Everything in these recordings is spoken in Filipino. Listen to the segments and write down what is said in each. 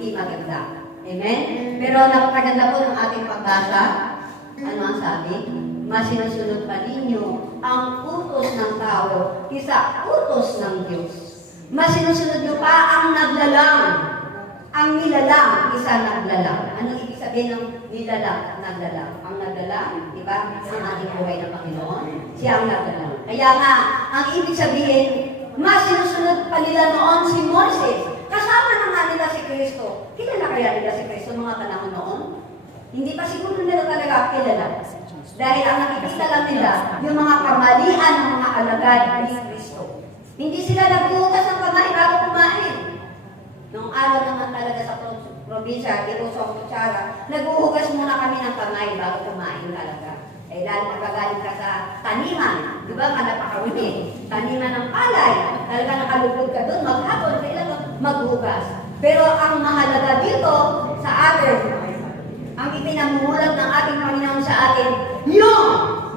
hindi maganda. Amen? Pero napakaganda po ng ating pagbasa. Ano ang sabi? Mas sinusunod pa ninyo ang utos ng tao kisa utos ng Diyos. Mas sinusunod nyo pa ang naglalang. Ang nilalang, isa naglalang. Anong ibig sabihin ng nilalang at naglalang? Ang naglalang, di ba? Ang ating buhay ng Panginoon. Siya ang naglalang. Kaya nga, ang ibig sabihin, mas sinusunod pa nila noon si Moses. Kasama na nga nila si Kristo. Kilala kaya nila si Kristo mga panahon noon? Hindi pa siguro nila talaga kilala. Dahil ang nakikita lang nila, yung mga kamalian ng mga alagad ni Kristo. Hindi sila nagbuhugas ng kamay bago kumain. Noong araw naman talaga sa probinsya, di uso ang kutsara, naghuhugas muna kami ng kamay bago kumain talaga. Eh dahil magagaling ka sa taniman, di ba, napakawin taniman ng palay, talaga nakalugod ka doon, maghapon, kailangan maghugas. Pero ang mahalaga dito sa atin, ang ipinamumulat ng ating Panginoon sa atin, yung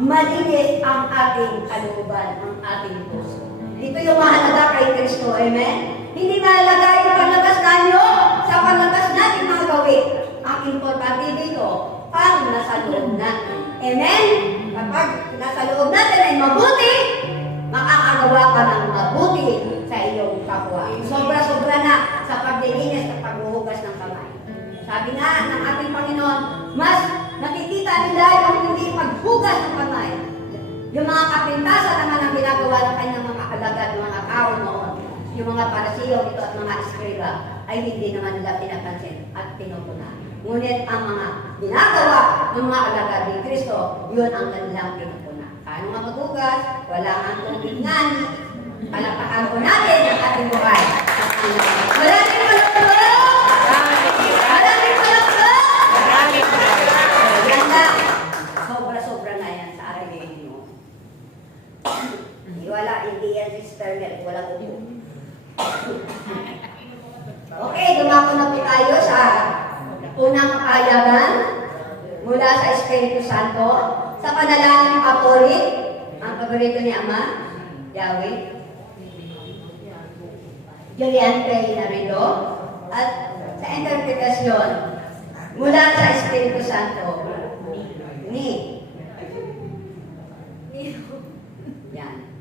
malinis ang ating kalooban, ang ating puso. Ito yung mahalaga kay Kristo, amen? Hindi mahalaga yung panlabas nanyo sa panlabas natin mga gawin. Ang importante dito, ang nasa loob natin. Amen? Kapag nasa loob natin ay mabuti, makakagawa ka ng mabuti sa iyong kapwa. Sobra-sobra na sa paglilinis at paghuhugas ng kamay. Sabi nga ng ating Panginoon, mas nakikita nila yung hindi paghugas ng kamay. Yung mga kapintasan naman ang ginagawa ng kanyang mga alagad, mga tao noon. Yung mga parasiyo ito at mga eskriba ay hindi naman nila pinapansin at pinupunan. Ngunit ang mga ginagawa ng mga alagad ni Kristo, yun ang kanilang pinupunan. Paano nga maghugas? Wala ang tubig ngani. Palapakan po natin ang ating buhay. Maraming palakpak! Maraming palakpak! Yan na. Sobra-sobra na yan sa araw-araw mo. Wala, hindi yan si spermel. Wala upo. Okay, dumako na po tayo sa unang kapayagan mula sa Espiritu Santo sa panalangin Katolik, ang paborito ni Ama, Yahweh, Julian P. Narido, at sa interpretasyon mula sa Espiritu Santo ni yan.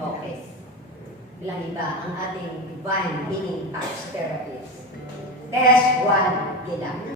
Okay. Bilang iba ang ating divine healing touch therapist. Test 1, gila.